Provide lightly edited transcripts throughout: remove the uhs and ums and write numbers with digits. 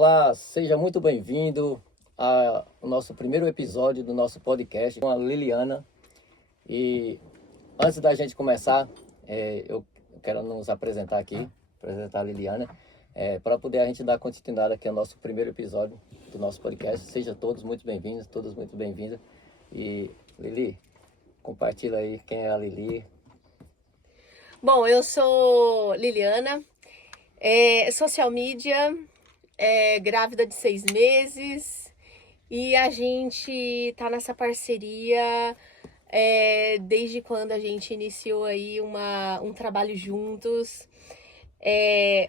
Olá, seja muito bem-vindo ao nosso primeiro episódio do nosso podcast com a Liliana. E antes da gente começar, eu quero nos apresentar aqui, apresentar a Liliana, para poder a gente dar continuidade aqui ao nosso primeiro episódio do nosso podcast. Sejam todos muito bem-vindos, todas muito bem-vindas. E Lili, compartilha aí quem é a Lili. Bom, eu sou Liliana, social media, grávida de 6 meses e a gente tá nessa parceria desde quando a gente iniciou aí um trabalho juntos.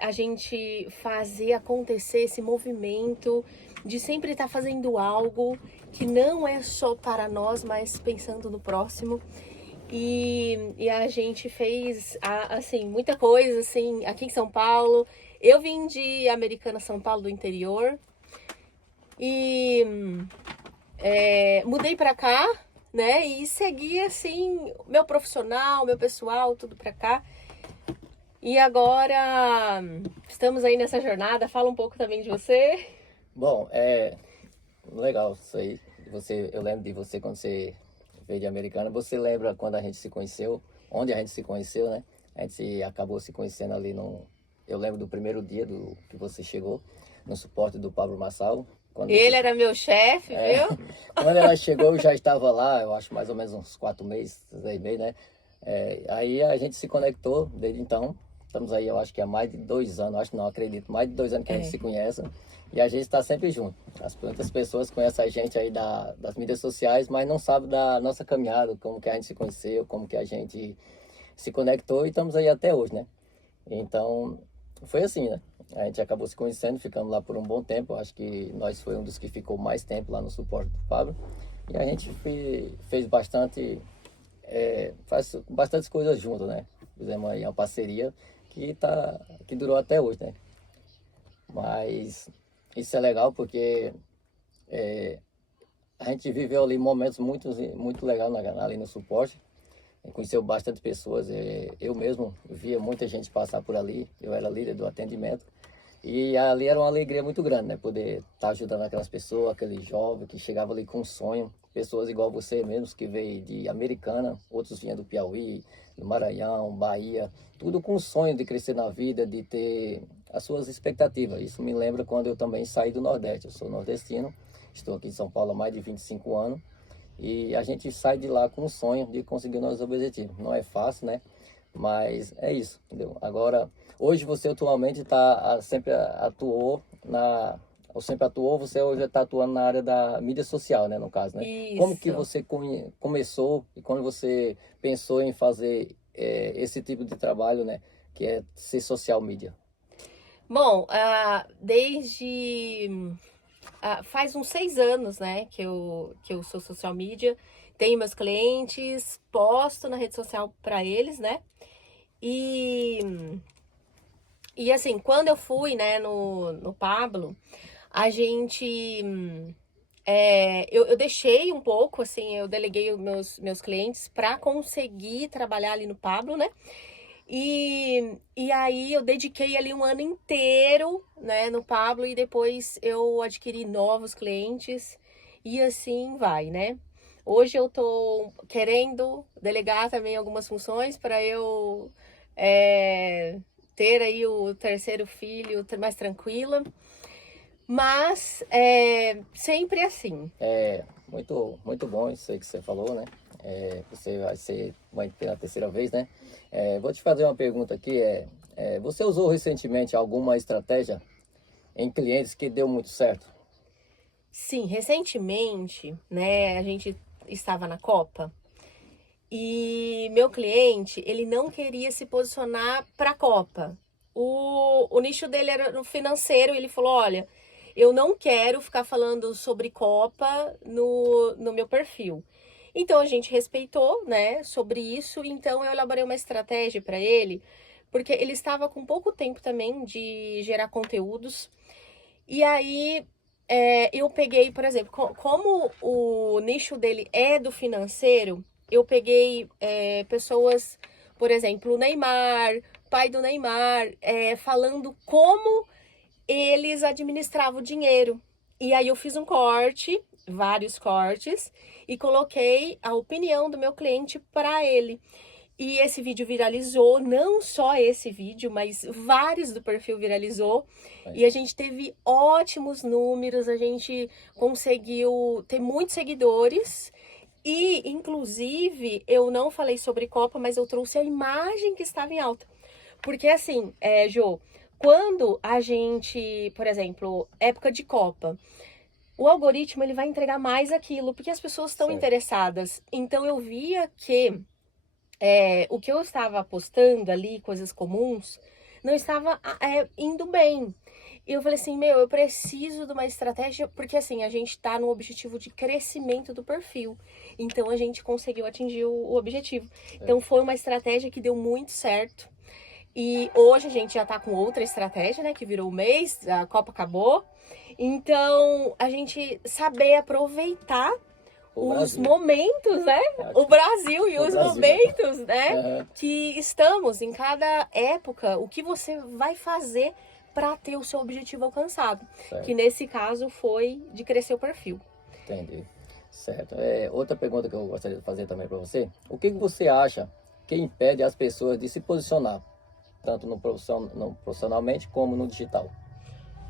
A gente fazer acontecer esse movimento de sempre estar fazendo algo que não é só para nós, mas pensando no próximo. E a gente fez, assim, muita coisa, assim, aqui em São Paulo. Eu vim de Americana, São Paulo, do interior. E mudei pra cá, né? E segui, assim, meu profissional, meu pessoal, tudo pra cá. E agora estamos aí nessa jornada. Fala um pouco também de você. Bom, legal isso aí. Eu lembro de você quando você veio de Americana. Você lembra quando a gente se conheceu? Onde a gente se conheceu, né? A gente acabou se conhecendo ali no... Eu lembro do primeiro dia que você chegou, no suporte do Pablo Massal. Ele era meu chefe, viu? Quando ela chegou, eu já estava lá, eu acho mais ou menos uns 4 meses, 6 meses, né? Aí a gente se conectou desde então. Estamos aí, eu acho que há mais de 2 anos, acho que não acredito, mais de 2 anos que a gente se conhece. E a gente está sempre junto. Muitas pessoas conhecem a gente aí das mídias sociais, mas não sabem da nossa caminhada, como que a gente se conheceu, como que a gente se conectou e estamos aí até hoje, né? Então, foi assim, né? A gente acabou se conhecendo, ficamos lá por um bom tempo. Acho que nós foi um dos que ficou mais tempo lá no suporte do Pablo. E a gente fez faz bastantes coisas juntos, né? Fizemos aí uma parceria que durou até hoje, né? Mas isso é legal porque a gente viveu ali momentos muito legais ali no suporte. Conheceu bastante pessoas. Eu mesmo via muita gente passar por ali. Eu era líder do atendimento. E ali era uma alegria muito grande, né? Poder estar ajudando aquelas pessoas, aquele jovem que chegava ali com um sonho. Pessoas igual você mesmo, que veio de Americana, outros vinham do Piauí, do Maranhão, Bahia. Tudo com o sonho de crescer na vida, de ter as suas expectativas. Isso me lembra quando eu também saí do Nordeste. Eu sou nordestino, estou aqui em São Paulo há mais de 25 anos. E a gente sai de lá com o sonho de conseguir nossos objetivos. Não é fácil, né? Mas é isso, entendeu? Agora, hoje você atualmente sempre atuou você hoje está atuando na área da mídia social, né, no caso, né? Isso. Como que você começou e quando você pensou em fazer esse tipo de trabalho, né, que é ser social media? Bom, faz uns 6 anos, né, que eu sou social media, tenho meus clientes, posto na rede social para eles, né? E assim, quando eu fui, né, no Pablo, a gente... eu deixei um pouco, assim, eu deleguei os meus clientes para conseguir trabalhar ali no Pablo, né? E aí eu dediquei ali um ano inteiro, né, no Pablo e depois eu adquiri novos clientes e assim vai, né? Hoje eu tô querendo delegar também algumas funções para eu ter aí o terceiro filho mais tranquila, mas sempre assim. Muito bom isso aí que você falou, né? Você vai ser mãe pela terceira vez, né? Vou te fazer uma pergunta aqui. Você usou recentemente alguma estratégia em clientes que deu muito certo? Sim, recentemente, né, a gente estava na Copa e meu cliente, ele não queria se posicionar para a Copa. O nicho dele era no financeiro e ele falou, olha, eu não quero ficar falando sobre Copa no meu perfil. Então a gente respeitou, né, sobre isso, então eu elaborei uma estratégia para ele, porque ele estava com pouco tempo também de gerar conteúdos. E aí eu peguei, por exemplo, como o nicho dele é do financeiro, eu peguei pessoas, por exemplo, o Neymar, pai do Neymar, falando como eles administravam o dinheiro. E aí eu fiz um corte, vários cortes, e coloquei a opinião do meu cliente para ele. E esse vídeo viralizou, não só esse vídeo, mas vários do perfil viralizou. E a gente teve ótimos números, a gente conseguiu ter muitos seguidores. E, inclusive, eu não falei sobre Copa, mas eu trouxe a imagem que estava em alta. Porque assim, Jô, quando a gente, por exemplo, época de Copa, o algoritmo ele vai entregar mais aquilo, porque as pessoas estão interessadas. Então eu via que o que eu estava postando ali, coisas comuns, não estava indo bem. E eu falei assim, eu preciso de uma estratégia, porque assim, a gente tá no objetivo de crescimento do perfil. Então a gente conseguiu atingir o objetivo. Então foi uma estratégia que deu muito certo. E hoje a gente já tá com outra estratégia, né? Que virou o mês, a Copa acabou. Então, a gente saber aproveitar os momentos, né? O Brasil e os momentos, né? Que estamos em cada época, o que você vai fazer para ter o seu objetivo alcançado. Que nesse caso foi de crescer o perfil. Entendi. Certo. Outra pergunta que eu gostaria de fazer também para você. O que você acha que impede as pessoas de se posicionar, tanto no profissionalmente como no digital?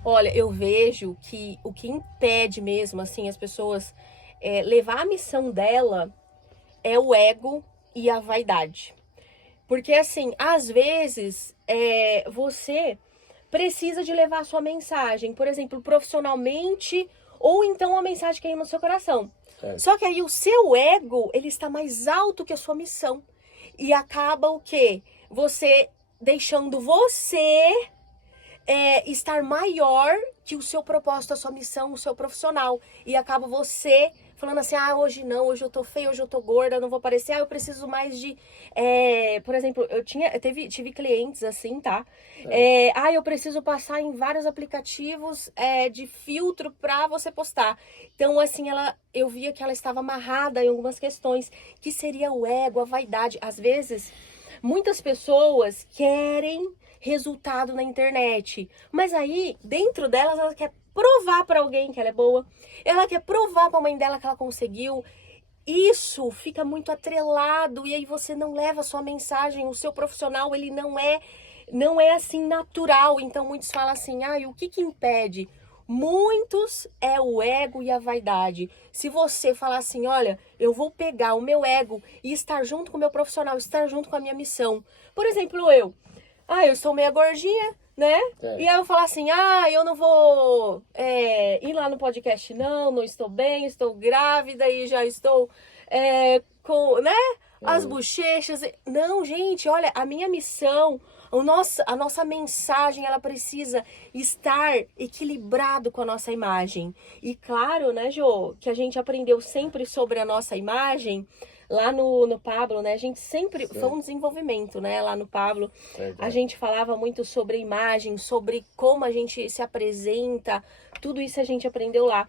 Olha, eu vejo que o que impede mesmo, assim, as pessoas levar a missão dela é o ego e a vaidade. Porque, assim, às vezes, você precisa de levar a sua mensagem, por exemplo, profissionalmente, ou então a mensagem que é no seu coração. Só que aí o seu ego, ele está mais alto que a sua missão. E acaba o quê? Você deixando você estar maior que o seu propósito, a sua missão, o seu profissional. E acaba você falando assim, hoje não, hoje eu tô feia, hoje eu tô gorda, não vou aparecer, eu preciso mais de... por exemplo, eu tive clientes assim, tá? Eu preciso passar em vários aplicativos de filtro pra você postar. Então, assim, eu via que ela estava amarrada em algumas questões, que seria o ego, a vaidade. Às vezes, muitas pessoas querem resultado na internet, mas aí, dentro delas, ela quer provar para alguém que ela é boa, ela quer provar para a mãe dela que ela conseguiu. Isso fica muito atrelado e aí você não leva a sua mensagem, o seu profissional, ele não é assim natural. Então muitos falam assim, e o que impede? Muitos é o ego e a vaidade. Se você falar assim, olha, eu vou pegar o meu ego e estar junto com o meu profissional, estar junto com a minha missão. Por exemplo, eu estou meio gordinha, né? E aí eu falar assim, eu não vou ir lá no podcast, não estou bem, estou grávida e já estou com, né? As bochechas. Não, gente, olha, a minha missão, a nossa mensagem, ela precisa estar equilibrado com a nossa imagem. E claro, né, Jô, que a gente aprendeu sempre sobre a nossa imagem, lá no Pablo, né? A gente sempre... Foi um desenvolvimento, né? Lá no Pablo. A gente falava muito sobre imagem, sobre como a gente se apresenta. Tudo isso a gente aprendeu lá.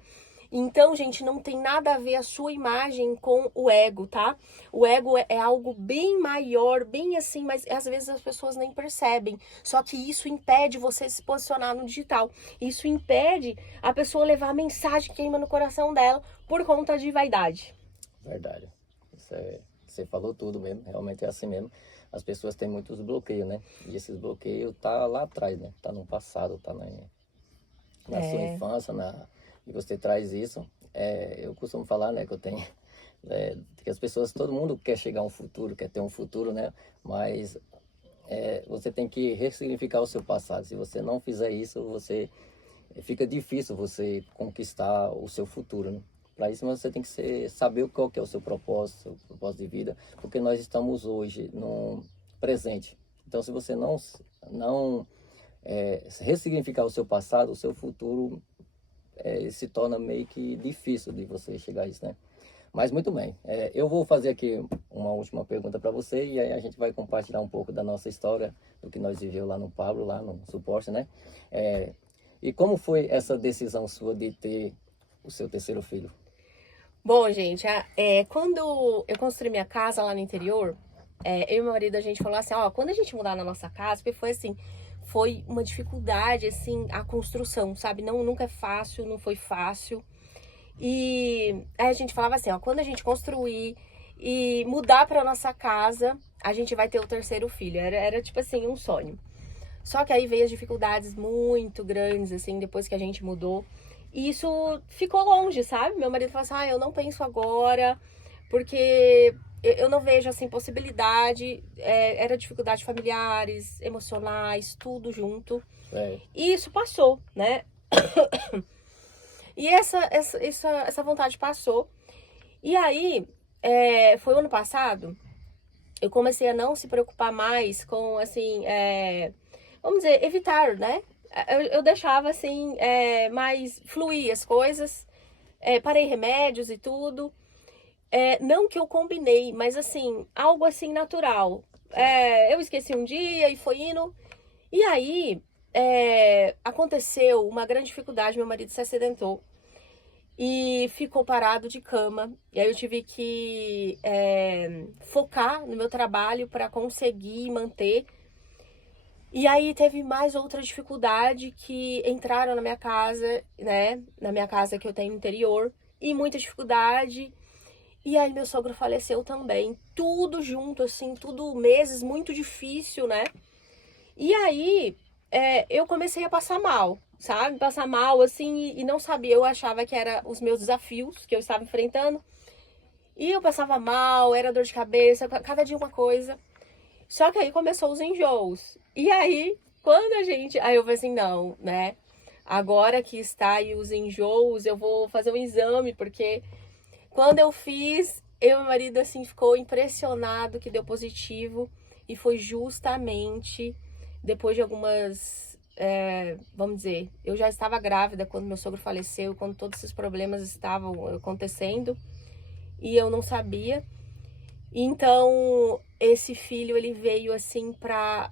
Então, gente, não tem nada a ver a sua imagem com o ego, tá? O ego é algo bem maior, bem assim, mas às vezes as pessoas nem percebem. Só que isso impede você se posicionar no digital. Isso impede a pessoa levar a mensagem que queima no coração dela por conta de vaidade. Verdade. Você falou tudo mesmo, realmente é assim mesmo. As pessoas têm muitos bloqueios, né? E esses bloqueios tá lá atrás, né? Tá no passado, tá na sua infância, e você traz isso. Eu costumo falar, né, que eu tenho... que as pessoas, todo mundo quer chegar a um futuro, quer ter um futuro, né? Mas você tem que ressignificar o seu passado. Se você não fizer isso, fica difícil você conquistar o seu futuro, né? Para isso você tem que saber qual que é o seu propósito de vida, porque nós estamos hoje no presente. Então, se você não ressignificar o seu passado, o seu futuro se torna meio que difícil de você chegar a isso, né? Mas muito bem, eu vou fazer aqui uma última pergunta para você e aí a gente vai compartilhar um pouco da nossa história, do que nós vivemos lá no Pablo, lá no suporte, né? E como foi essa decisão sua de ter o seu terceiro filho? Bom, gente, quando eu construí minha casa lá no interior, eu e meu marido, a gente falou assim, quando a gente mudar na nossa casa, porque foi assim, foi uma dificuldade, assim, a construção, sabe? Não, nunca é fácil, não foi fácil. E aí a gente falava assim, ó, quando a gente construir e mudar para nossa casa, a gente vai ter o terceiro filho. Era tipo assim, um sonho. Só que aí veio as dificuldades muito grandes, assim, depois que a gente mudou. E isso ficou longe, sabe? Meu marido falou assim, eu não penso agora, porque eu não vejo, assim, possibilidade. Era dificuldades familiares, emocionais, tudo junto. É, E isso passou, né? E essa vontade passou. E aí, foi o ano passado, eu comecei a não se preocupar mais com, assim, vamos dizer, evitar, né? Eu deixava, assim, mais fluir as coisas. Parei remédios e tudo. Não que eu combinei, mas, assim, algo, assim, natural. Eu esqueci um dia e foi indo. E aí, aconteceu uma grande dificuldade, meu marido se acidentou e ficou parado de cama. E aí eu tive que focar no meu trabalho para conseguir manter. E aí teve mais outra dificuldade que entraram na minha casa, né? Na minha casa que eu tenho no interior. E muita dificuldade. E aí meu sogro faleceu também. Tudo junto, assim, tudo meses muito difícil, né? E aí, eu comecei a passar mal, sabe? Passar mal, assim, e não sabia. Eu achava que era os meus desafios que eu estava enfrentando. E eu passava mal, era dor de cabeça, cada dia uma coisa. Só que aí começou os enjoos. E aí, quando a gente... Aí eu falei assim, não, né? Agora que está aí os enjoos, eu vou fazer um exame, porque quando eu fiz, eu e meu marido, assim, ficou impressionado que deu positivo. E foi justamente depois de algumas, vamos dizer, eu já estava grávida quando meu sogro faleceu, quando todos esses problemas estavam acontecendo e eu não sabia. Então, esse filho, ele veio assim para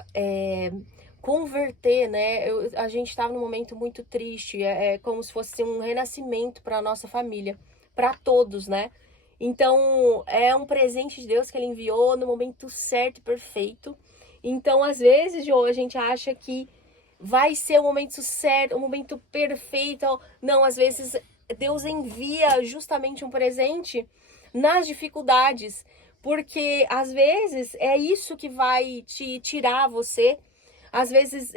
converter, né? A gente estava num momento muito triste, como se fosse um renascimento para nossa família, para todos, né? Então, é um presente de Deus que ele enviou no momento certo e perfeito. Então, às vezes, Jô, a gente acha que vai ser o momento certo, o momento perfeito. Não, às vezes Deus envia justamente um presente nas dificuldades, porque às vezes é isso que vai te tirar você. Às vezes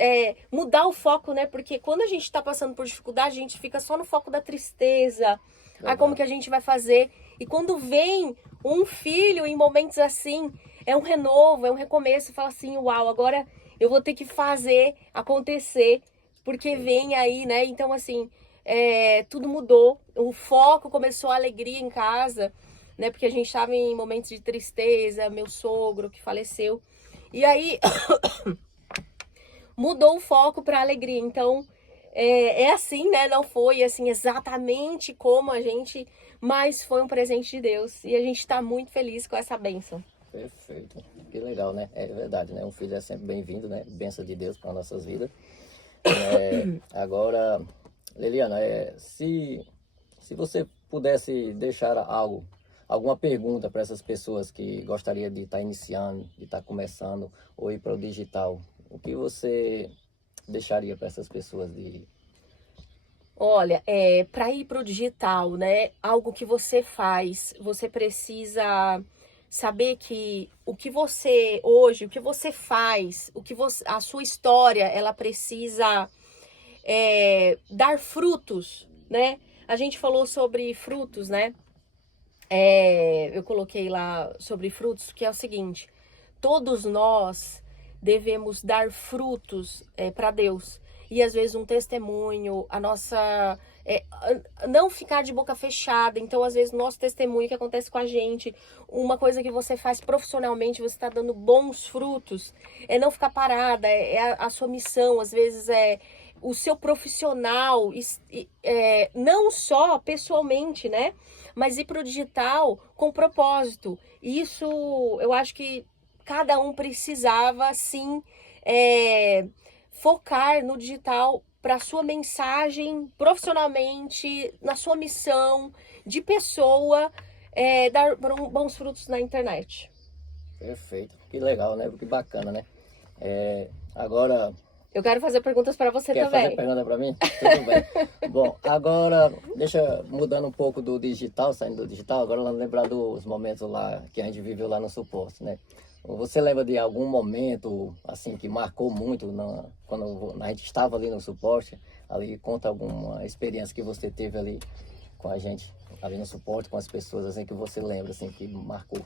mudar o foco, né? Porque quando a gente tá passando por dificuldade, a gente fica só no foco da tristeza. Ah, como que a gente vai fazer? E quando vem um filho em momentos assim, é um renovo, é um recomeço. Fala assim, uau, agora eu vou ter que fazer acontecer, porque vem aí, né? Então, assim, tudo mudou. O foco começou a alegria em casa, né? Porque a gente estava em momentos de tristeza, meu sogro que faleceu. E aí mudou o foco para alegria. Então, assim, né? Não foi assim exatamente como a gente, mas foi um presente de Deus. E a gente está muito feliz com essa bênção. perfeito. Que legal, né? É verdade, né? Um filho é sempre bem-vindo, né? Bênção de Deus para nossas vidas. Agora, Liliana, se você pudesse deixar alguma pergunta para essas pessoas que gostariam de estar iniciando, de estar começando ou ir para o digital, o que você deixaria para essas pessoas de... Olha, para ir para o digital, né? Algo que você faz, você precisa saber que o que você hoje, o que você faz, a sua história, ela precisa dar frutos, né? A gente falou sobre frutos, né? Eu coloquei lá sobre frutos, que é o seguinte: todos nós devemos dar frutos para Deus. E às vezes um testemunho, a nossa. Não ficar de boca fechada. Então, às vezes, nosso testemunho que acontece com a gente, uma coisa que você faz profissionalmente, você está dando bons frutos, é não ficar parada, a sua missão, às vezes o seu profissional, não só pessoalmente, né? Mas ir para o digital com propósito. Isso eu acho que cada um precisava, sim, focar no digital para sua mensagem profissionalmente, na sua missão de pessoa, dar bons frutos na internet. Perfeito, que legal, né? Que bacana, né? Agora, Eu quero fazer perguntas para você Quer também. fazer pergunta para mim? Tudo bem. Bom, agora, mudando um pouco do digital, saindo do digital, agora vamos lembrar dos momentos lá que a gente viveu lá no suporte, né? Você lembra de algum momento, assim, que marcou muito quando a gente estava ali no suporte? Ali, conta alguma experiência que você teve ali com a gente, ali no suporte, com as pessoas, assim, que você lembra, assim, que marcou.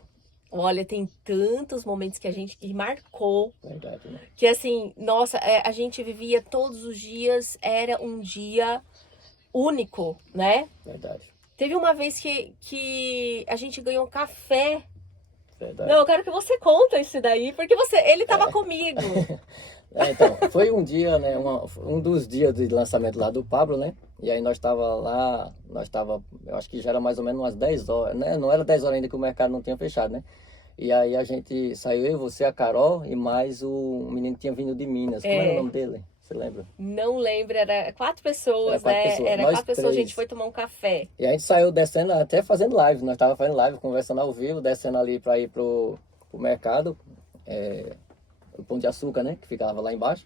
Olha, tem tantos momentos que a gente que marcou, Verdade, né? que assim, nossa, a gente vivia todos os dias, era um dia único, né? Verdade, Teve uma vez que a gente ganhou um café. verdade. Não, eu quero que você conta isso daí, porque ele tava comigo. Então, foi um dia, né, um dos dias de lançamento lá do Pablo, né? E aí eu acho que já era mais ou menos umas 10 horas, né? Não era 10 horas ainda que o mercado não tinha fechado, né? E aí a gente saiu, eu, você, a Carol e mais o menino que tinha vindo de Minas. Como era o nome dele? Você lembra? Não lembro, era 4 pessoas, Era 4 né? pessoas. Era Nós 4 pessoas, a gente três. foi tomar um café. E a gente saiu descendo, até fazendo live. Nós tava fazendo live, conversando ao vivo, descendo ali para ir pro mercado. O Pão de Açúcar, né? Que ficava lá embaixo.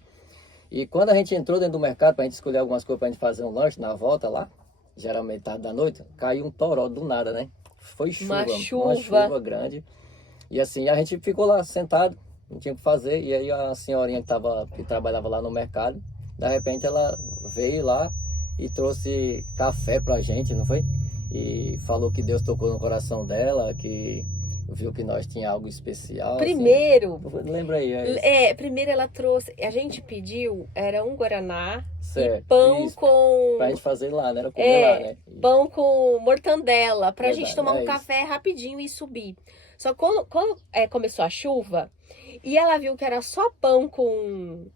E quando a gente entrou dentro do mercado para a gente escolher algumas coisas para a gente fazer um lanche na volta lá, geralmente tarde da noite, caiu um toró do nada, né? Foi chuva, uma chuva grande. E assim, a gente ficou lá sentado, não tinha o que fazer. E aí a senhorinha que trabalhava lá no mercado, de repente ela veio lá e trouxe café pra gente, não foi? E falou que Deus tocou no coração dela, que viu que nós tinha algo especial. Primeiro, assim. Lembra aí, primeiro ela trouxe, a gente pediu, era um guaraná certo, e pão isso, com... pra gente fazer lá, né? Era comer lá, né? Pão com mortandela, pra Verdade, gente tomar um café rapidinho e subir. Só que quando começou a chuva, e ela viu que era só pão com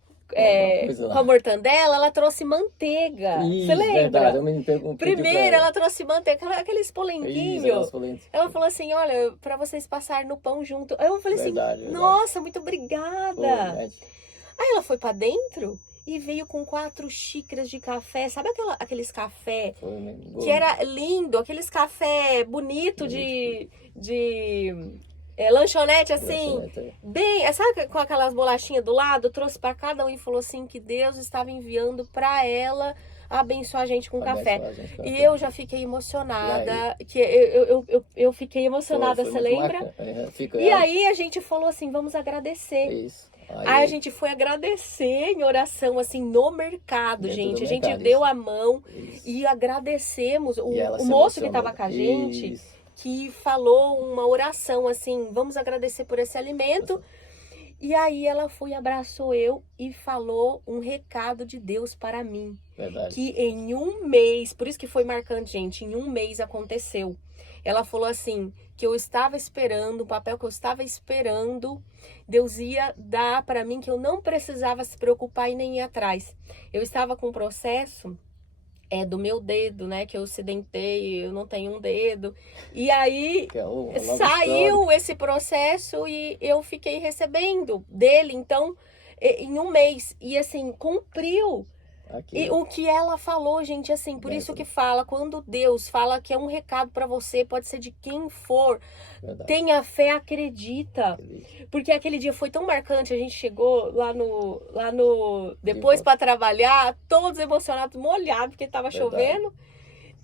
a mortandela, ela trouxe manteiga. Isso, você lembra? Verdade, eu me perguntei. Primeiro ela trouxe manteiga, aqueles polenguinhos. Isso, ela falou assim, olha, pra vocês passarem no pão junto. Aí eu falei verdade, assim, nossa, muito obrigada. Foi, Aí ela foi pra dentro e veio com 4 xícaras de café. Sabe aqueles café que era lindo, aqueles café bonito de lanchonete assim, bem, sabe, com aquelas bolachinhas do lado? Trouxe para cada um e falou assim que Deus estava enviando para ela abençoar a gente com café. E eu já fiquei emocionada, que eu fiquei emocionada, você lembra? E aí a gente falou assim, vamos agradecer. Isso. Aí a gente foi agradecer em oração, assim, no mercado, gente. A gente deu a mão e agradecemos o moço que estava com a gente, que falou uma oração, assim, vamos agradecer por esse alimento. E aí ela foi, abraçou eu e falou um recado de Deus para mim. Verdade. Que em um mês, por isso que foi marcante, gente, em um mês aconteceu. Ela falou assim, que eu estava esperando, o papel que eu estava esperando, Deus ia dar para mim, que eu não precisava se preocupar e nem ir atrás. Eu estava com um processo do meu dedo, né, que eu acidentei, eu não tenho um dedo. E aí saiu esse processo e eu fiquei recebendo dele, então, em um mês. E assim, cumpriu. E o que ela falou, gente, assim, por isso que fala, quando Deus fala que é um recado para você, pode ser de quem for, tenha fé, acredita. Porque aquele dia foi tão marcante, a gente chegou lá no depois para trabalhar, todos emocionados, molhados, porque tava chovendo.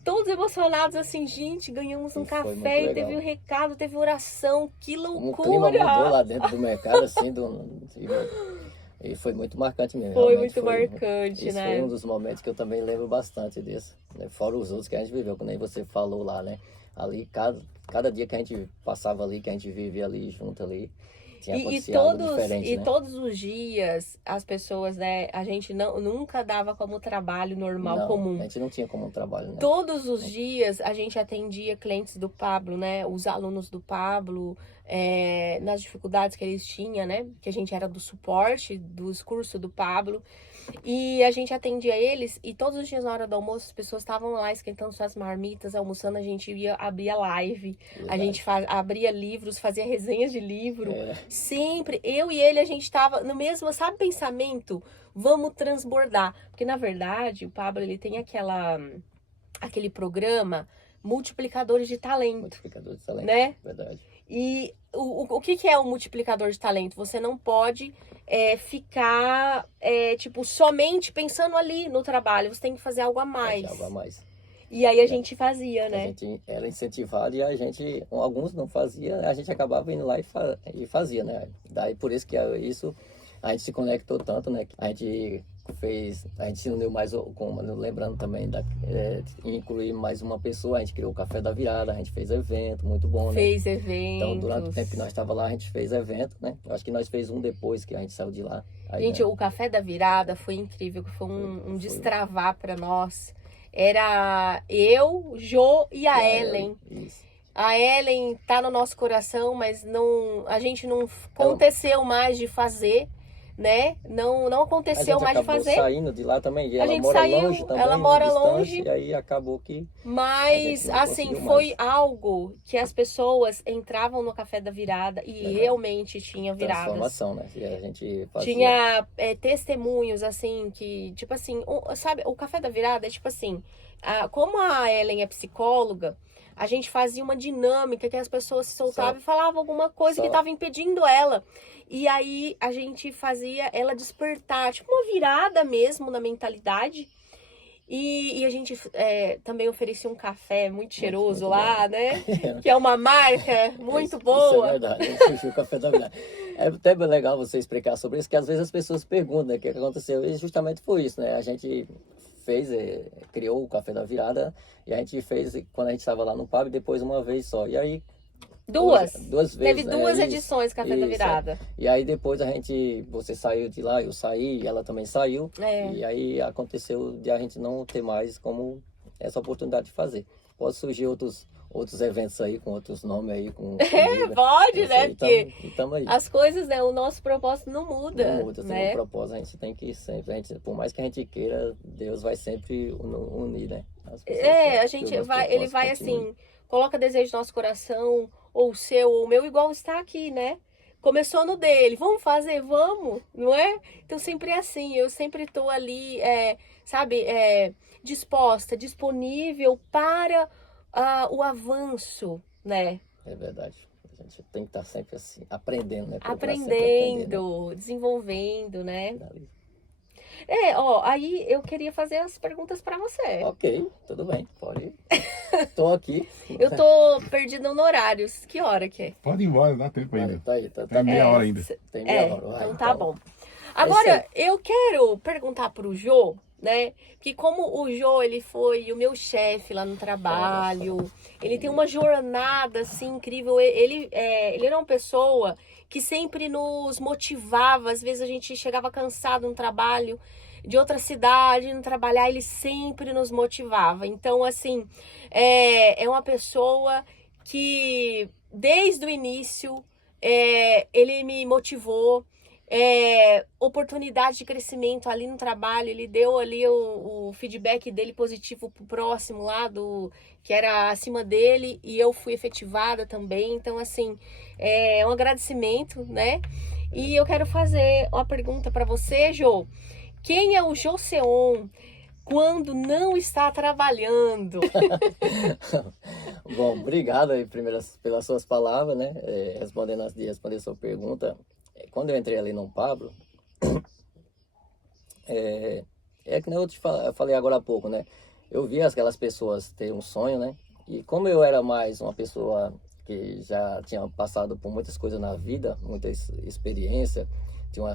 Todos emocionados, assim, gente, ganhamos um café e teve um recado, teve oração, que loucura! O clima mudou lá dentro do mercado, assim, e foi muito marcante mesmo. Foi muito marcante, esse né? Foi um dos momentos que eu também lembro bastante disso. Né? Fora os outros que a gente viveu, como nem você falou lá, né? Ali, cada dia que a gente passava ali, que a gente vivia ali, junto ali, tinha acontecido algo diferente, né? Todos os dias, as pessoas, né? A gente nunca dava como trabalho normal, comum. A gente não tinha como um trabalho, né? Todos os dias a gente atendia clientes do Pablo, né? Os alunos do Pablo, nas dificuldades que eles tinham, né? Que a gente era do suporte, dos cursos do Pablo. E a gente atendia eles e todos os dias na hora do almoço as pessoas estavam lá esquentando suas marmitas, almoçando, a gente ia abrir a live, a gente abria livros, fazia resenhas de livro. Sempre, eu e ele, a gente tava no mesmo, sabe, pensamento? Vamos transbordar. Porque na verdade o Pablo, ele tem aquele programa Multiplicadores de Talento. Multiplicadores de Talento, né? Verdade. E o que é o multiplicador de talento? Você não pode ficar, tipo, somente pensando ali no trabalho. Você tem que fazer algo a Fazer mais. algo a mais. E aí a gente fazia, A né? gente era incentivado e a gente, alguns não fazia, a gente acabava indo lá e fazia, né? Daí por isso que isso a gente se conectou tanto, né? A gente a gente se uniu mais, lembrando também incluir mais uma pessoa, a gente criou o Café da Virada, a gente fez evento, muito bom, né? Fez Então, durante o eventos. tempo que nós estava lá, a gente fez evento, né? Eu acho que nós fez um depois que a gente saiu de lá. Aí, Gente, né? o Café da Virada foi incrível, que foi um Foi. destravar para nós. Era eu, Jô e a Ellen. Isso. A Ellen tá no nosso coração, mas a gente não aconteceu mais de fazer, né? Não A aconteceu gente mais de acabou fazer. saindo de lá também. E A ela gente mora saiu, longe também, ela né, mora distante, longe. e aí acabou que a Mas, gente não assim, conseguiu foi mais. algo que as pessoas entravam no Café da Virada e Verdade. realmente tinha viradas. Transformação, né? E a gente fazia. Tinha testemunhos, assim, que, tipo assim, sabe, o Café da Virada é tipo assim, como a Ellen é psicóloga, a gente fazia uma dinâmica que as pessoas se soltavam e falavam alguma coisa que estava impedindo ela. E aí a gente fazia ela despertar, tipo uma virada mesmo na mentalidade. E a gente também oferecia um café muito cheiroso muito lá, bom. né? Que é uma marca muito Isso boa. é verdade, surgiu o Café da Virada. É até legal você explicar sobre isso, que às vezes as pessoas perguntam, né, o que aconteceu. E justamente foi isso, né? A gente criou o Café da Virada, e a gente fez quando a gente estava lá no pub, depois uma vez só. E aí Duas vezes. Teve duas edições Café da Virada. E aí depois você saiu de lá, eu saí, ela também saiu. É. E aí aconteceu de a gente não ter mais como essa oportunidade de fazer. Pode surgir outros eventos aí, com outros nomes aí. Pode, né? Porque tamo aí. as coisas, né? O nosso propósito não muda. Não muda, né? tem um propósito, a gente tem que sempre, por mais que a gente queira, Deus vai sempre unir, né? A gente ele vai assim, coloca desejo no nosso coração, ou o seu, ou o meu, igual está aqui, né? Começou no dele, vamos fazer, vamos, não é? Então sempre é assim, eu sempre tô ali, sabe, disposta, disponível para o avanço, né? É verdade. A gente tem que estar sempre assim, aprendendo, né? Aprendendo, desenvolvendo, né? Aí eu queria fazer as perguntas para você. Ok, tudo bem, pode ir. Tô aqui. Eu tô perdida no horário. Que hora que é? Pode ir embora, dá tempo ainda. Tá aí, Tem meia hora ainda. Tem meia hora. Então tá bom. Agora, eu quero perguntar pro Jô, né? Que como o Jô, ele foi o meu chefe lá no trabalho, ele tem uma jornada, assim, incrível. Ele era uma pessoa que sempre nos motivava. Às vezes a gente chegava cansado no trabalho, de outra cidade, no trabalhar, ele sempre nos motivava. Então, assim, é uma pessoa que, desde o início, ele me motivou. Oportunidade de crescimento ali no trabalho, ele deu ali o feedback dele positivo pro próximo lá, que era acima dele, e eu fui efetivada também. Então, assim, é um agradecimento, né? E eu quero fazer uma pergunta para você, Jô. Quem é o Joseon quando não está trabalhando? Bom, obrigado aí primeiro pelas suas palavras, né? Respondendo a sua pergunta. Quando eu entrei ali no Pablo, que nem eu falei agora há pouco, né? Eu vi aquelas pessoas ter um sonho, né? E como eu era mais uma pessoa que já tinha passado por muitas coisas na vida, muita experiência, tinha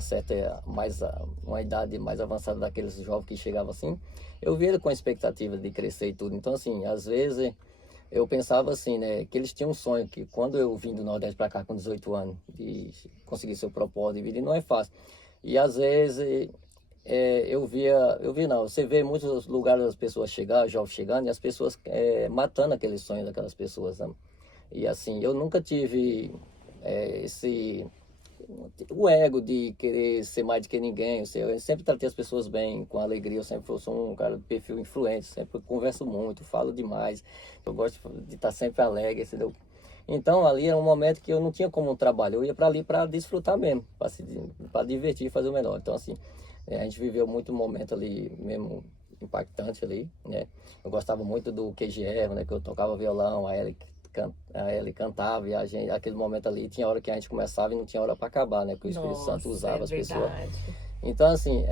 uma idade mais avançada daqueles jovens que chegavam assim, eu vi ele com a expectativa de crescer e tudo. Então, assim, às vezes eu pensava assim, né, que eles tinham um sonho, que quando eu vim do Nordeste para cá com 18 anos, de conseguir seu propósito de vida, e não é fácil. E às vezes você vê em muitos lugares as pessoas jovens chegando, e as pessoas matando aquele sonho daquelas pessoas, né? E assim, eu nunca tive o ego de querer ser mais do que ninguém. Eu sempre tratei as pessoas bem, com alegria. Eu sempre sou um cara de perfil influente, sempre converso muito, falo demais. Eu gosto de estar sempre alegre, entendeu? Então ali era um momento que eu não tinha como um trabalho. Eu ia para ali para desfrutar mesmo, para divertir e fazer o melhor. Então assim, a gente viveu muito momento ali mesmo impactante ali, né? Eu gostava muito do QGR, né? Que eu tocava violão, a Eric ele cantava e a gente, aquele momento ali, tinha hora que a gente começava e não tinha hora para acabar, né? Porque o Espírito Santo usava as pessoas. Então, assim,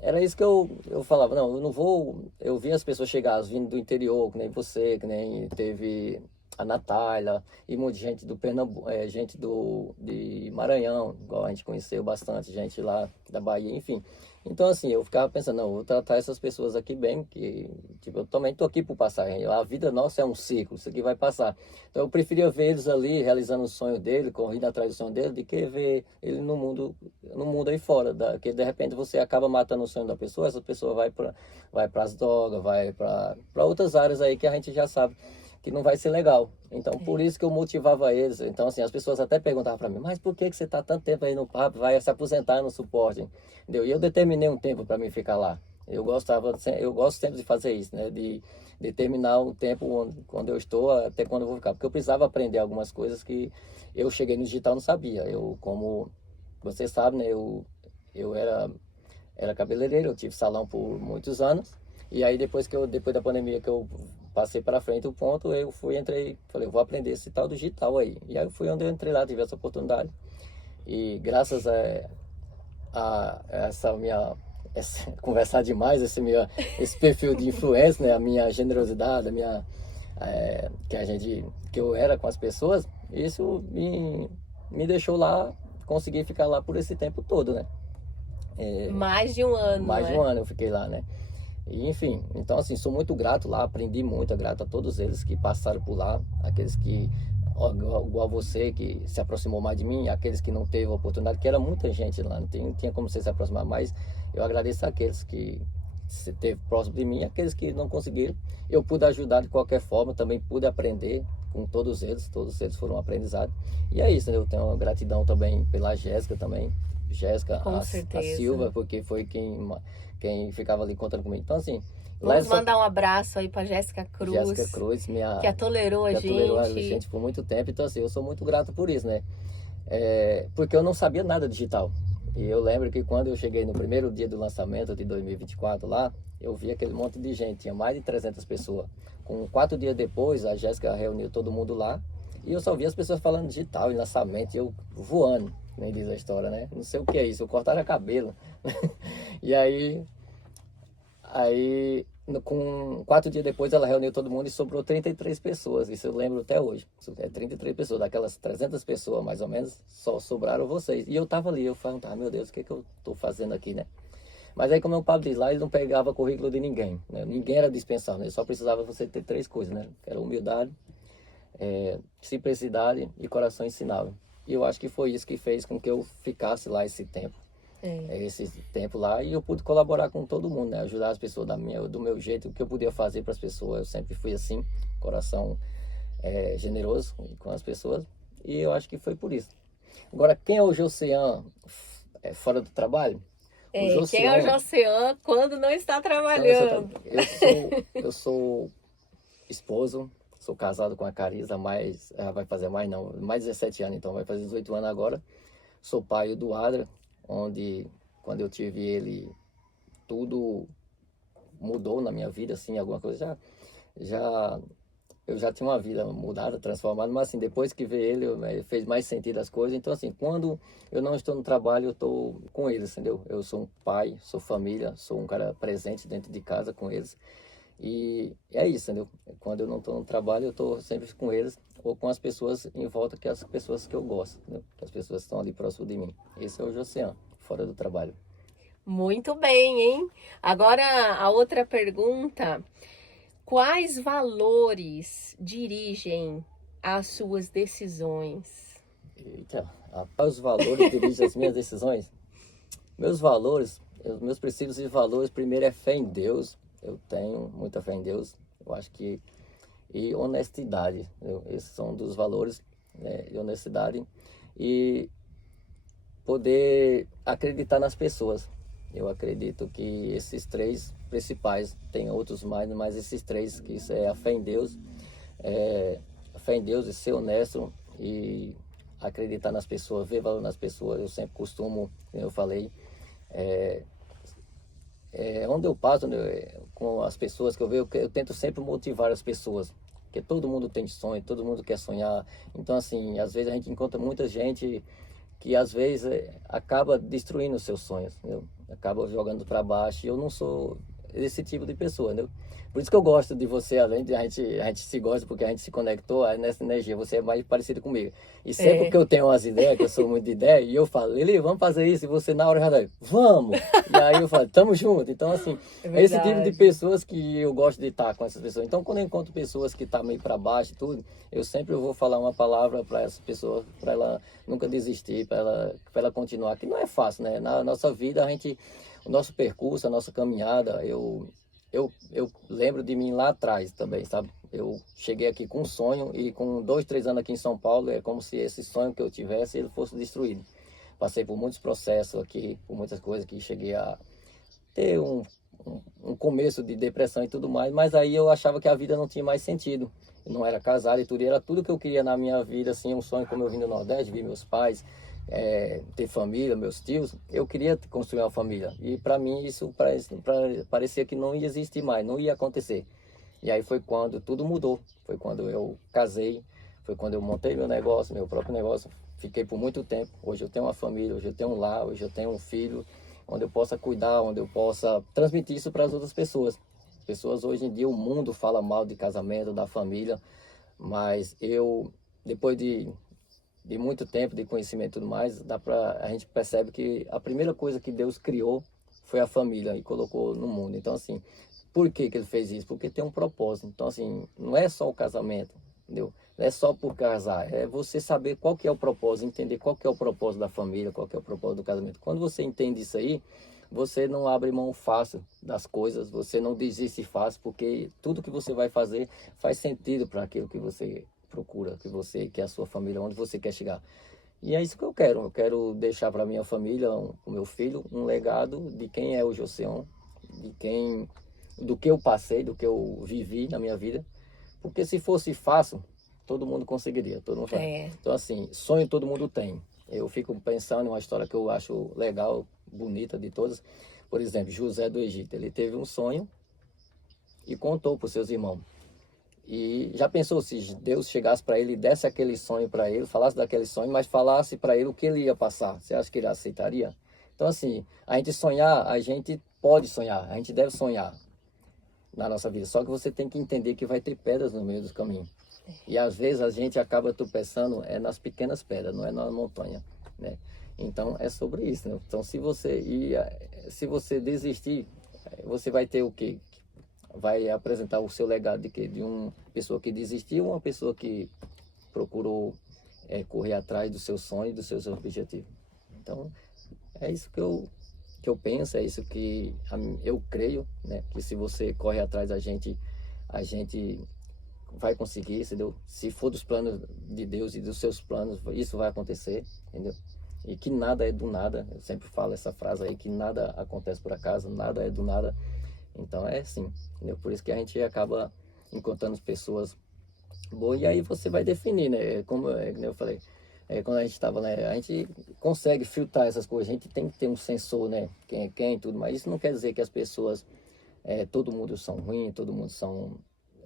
era isso que eu falava, não, eu não vou... Eu vi as pessoas chegar, vindo do interior, que nem você, que nem teve a Natália, e muita gente do Pernambuco, gente de Maranhão, igual a gente conheceu bastante, gente lá da Bahia, enfim. Então, assim, eu ficava pensando, não, eu vou tratar essas pessoas aqui bem, que, tipo, eu também tô aqui por passar, a vida nossa é um ciclo, isso aqui vai passar. Então, eu preferia ver eles ali, realizando o sonho dele, correndo atrás do sonho dele, do que ver ele no mundo aí fora, que de repente você acaba matando o sonho da pessoa, essa pessoa vai para as drogas, vai para outras áreas aí que a gente já sabe que não vai ser legal. Então, por isso que eu motivava eles. Então, assim, as pessoas até perguntavam para mim, mas por que você está tanto tempo aí no papo, vai se aposentar no suporte? Entendeu? E eu determinei um tempo para mim ficar lá. Eu gosto sempre de fazer isso, né? De determinar um tempo quando eu estou, até quando eu vou ficar. Porque eu precisava aprender algumas coisas que eu cheguei no digital e não sabia. Eu, como você sabe, né? Eu era cabeleireiro, eu tive salão por muitos anos. E aí depois da pandemia que eu passei para frente o ponto, entrei, falei, vou aprender esse tal digital aí. E aí foi onde eu entrei lá, tive essa oportunidade. E graças a essa minha conversar demais, esse perfil de influência, né, a minha generosidade, que eu era com as pessoas, isso me deixou lá, consegui ficar lá por esse tempo todo, né? Mais de um ano, Mais de um ano eu fiquei lá, né? E, enfim, então assim, sou muito grato lá, aprendi muito, grato a todos eles que passaram por lá, aqueles que, igual você, que se aproximou mais de mim, aqueles que não teve a oportunidade, que era muita gente lá, não tinha como você se aproximar mais. Eu agradeço àqueles que se teve próximo de mim, aqueles que não conseguiram, eu pude ajudar de qualquer forma, também pude aprender com todos eles foram um aprendizado. E é isso, né? Eu tenho gratidão também pela Jéssica também, a Silva, porque foi quem ficava ali contando comigo. Então, assim... Vamos mandar um abraço aí pra Jéssica Cruz. Jéssica Cruz, que tolerou a gente por muito tempo. Então, assim, eu sou muito grato por isso, né? Porque eu não sabia nada digital. E eu lembro que quando eu cheguei no primeiro dia do lançamento de 2024 lá, eu vi aquele monte de gente, tinha mais de 300 pessoas. 4 dias depois, a Jéssica reuniu todo mundo lá e eu só vi as pessoas falando digital e lançamento, e eu voando, nem diz a história, né? Não sei o que é isso, eu cortaram cabelo. E aí, com 4 dias depois, ela reuniu todo mundo e sobrou 33 pessoas. Isso eu lembro até hoje. 33 pessoas, daquelas 300 pessoas mais ou menos, só sobraram vocês. E eu tava ali, eu falei, meu Deus, o que eu tô fazendo aqui, né? Mas aí, como o Pablo diz lá, ele não pegava currículo de ninguém, né? Ninguém era dispensável, né? Só precisava você ter 3 coisas, né? Que era humildade, simplicidade e coração ensinável. E eu acho que foi isso que fez com que eu ficasse lá esse tempo. Esse tempo lá, e eu pude colaborar com todo mundo, né? Ajudar as pessoas do meu jeito, o que eu podia fazer para as pessoas. Eu sempre fui assim, coração generoso com as pessoas, e eu acho que foi por isso. Agora, quem é o Josian fora do trabalho? Quem é o Josian quando não está trabalhando? Eu sou esposo, sou casado com a Carisa, vai fazer mais 17 anos, então vai fazer 18 anos agora. Sou pai do Adra, onde quando eu tive ele, tudo mudou na minha vida, assim, alguma coisa eu já tinha uma vida mudada, transformada, mas assim, depois que veio ele, fez mais sentido as coisas. Então, assim, quando eu não estou no trabalho, eu estou com eles, entendeu? Eu sou um pai, sou família, sou um cara presente dentro de casa com eles. E é isso, entendeu? Quando eu não estou no trabalho, eu estou sempre com eles ou com as pessoas em volta, que é as pessoas que eu gosto, entendeu? Que as pessoas estão ali próximo de mim. Esse é o Josian, fora do trabalho. Muito bem, hein? Agora, a outra pergunta. Quais valores dirigem as suas decisões? Eita, os valores dirigem as minhas decisões? Meus valores, meus princípios e valores, primeiro é fé em Deus. Eu tenho muita fé em Deus, eu acho que... E honestidade, esses são dos valores, né? E honestidade e poder acreditar nas pessoas. Eu acredito que esses 3 principais, tem outros mais, mas esses 3, que isso é a fé em Deus, a fé em Deus e ser honesto e acreditar nas pessoas, ver valor nas pessoas. Eu sempre costumo, como eu falei, onde eu passo, né, com as pessoas que eu vejo, eu tento sempre motivar as pessoas Porque todo mundo tem sonho, todo mundo quer sonhar. Então, assim, às vezes a gente encontra muita gente que às vezes acaba destruindo os seus sonhos, entendeu? Acaba jogando para baixo. E eu não sou esse tipo de pessoa, entendeu? Por isso que eu gosto de você, além de a gente se gosta porque a gente se conectou aí nessa energia, você é mais parecido comigo. E sempre que eu tenho umas ideias, que eu sou muito de ideia, e eu falo, Lili, vamos fazer isso, e você na hora já dá, vamos! E aí eu falo, tamo junto. Então, assim, é esse tipo de pessoas que eu gosto de estar com essas pessoas. Então, quando eu encontro pessoas que estão meio para baixo e tudo, eu sempre vou falar uma palavra para essa pessoa, para ela nunca desistir, para ela continuar. Que não é fácil, né? Na nossa vida, o nosso percurso, a nossa caminhada, eu lembro de mim lá atrás também, sabe? Eu cheguei aqui com um sonho e com 2, 3 anos aqui em São Paulo, é como se esse sonho que eu tivesse, ele fosse destruído. Passei por muitos processos aqui, por muitas coisas que cheguei a ter um começo de depressão e tudo mais, mas aí eu achava que a vida não tinha mais sentido. Eu não era casado e tudo, e era tudo que eu queria na minha vida, assim, um sonho como eu vim do Nordeste, vi meus pais, ter família, meus tios, eu queria construir uma família. E para mim isso parecia que não ia existir mais, não ia acontecer. E aí foi quando tudo mudou, foi quando eu casei, foi quando eu montei meu negócio, meu próprio negócio. Fiquei por muito tempo. Hoje eu tenho uma família, hoje eu tenho um lar, hoje eu tenho um filho, onde eu possa cuidar, onde eu possa transmitir isso para as outras pessoas. Pessoas hoje em dia, o mundo fala mal de casamento, da família, mas depois de muito tempo de conhecimento e tudo mais, a gente percebe que a primeira coisa que Deus criou foi a família e colocou no mundo. Então, assim, por que que ele fez isso? Porque tem um propósito. Então, assim, não é só o casamento, entendeu? Não é só por casar, é você saber qual que é o propósito, entender qual que é o propósito da família, qual que é o propósito do casamento. Quando você entende isso aí, você não abre mão fácil das coisas, você não desiste fácil, porque tudo que você vai fazer faz sentido para aquilo que você procura, que você quer a sua família, onde você quer chegar. E é isso que eu quero. Eu quero deixar para minha família, o meu filho, um legado de quem é o Joseon, do que eu passei, do que eu vivi na minha vida. Porque se fosse fácil, todo mundo conseguiria, todo mundo faz. Então, assim, sonho todo mundo tem. Eu fico pensando em uma história que eu acho legal, bonita de todas. Por exemplo, José do Egito, ele teve um sonho e contou para os seus irmãos. E já pensou se Deus chegasse para ele e desse aquele sonho para ele, falasse daquele sonho, mas falasse para ele o que ele ia passar? Você acha que ele aceitaria? Então, assim, a gente sonhar, a gente pode sonhar, a gente deve sonhar na nossa vida. Só que você tem que entender que vai ter pedras no meio do caminho. E às vezes a gente acaba tropeçando nas pequenas pedras, não é na montanha, né? Então é sobre isso, né? Então se você desistir, você vai ter o quê? Vai apresentar o seu legado de quê? De uma pessoa que desistiu, uma pessoa que procurou correr atrás do seu sonho, dos seus objetivos. Então é isso que eu penso, é isso que eu creio, né? Que se você corre atrás da gente, a gente vai conseguir, entendeu? Se for dos planos de Deus e dos seus planos, isso vai acontecer, entendeu? E que nada é do nada, eu sempre falo essa frase aí, que nada acontece por acaso, nada é do nada. Então é assim, entendeu? Por isso que a gente acaba encontrando pessoas boas e aí você vai definir, né? Como eu falei, quando a gente estava, né? A gente consegue filtrar essas coisas, a gente tem que ter um sensor, né? Quem é quem e tudo, mas isso não quer dizer que as pessoas, todo mundo são ruins, todo mundo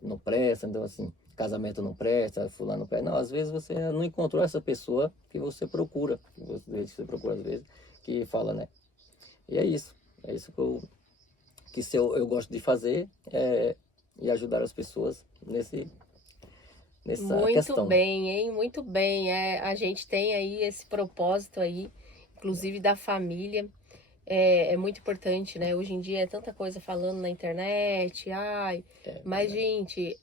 não presta, então assim, casamento não presta, fulano não presta. Não, às vezes você não encontrou essa pessoa que você procura, às vezes, que fala, né? E é isso eu gosto de fazer, e ajudar as pessoas nessa questão. Muito bem, hein? Muito bem. A gente tem aí esse propósito aí, inclusive da família. É muito importante, né? Hoje em dia é tanta coisa falando na internet, mas, gente,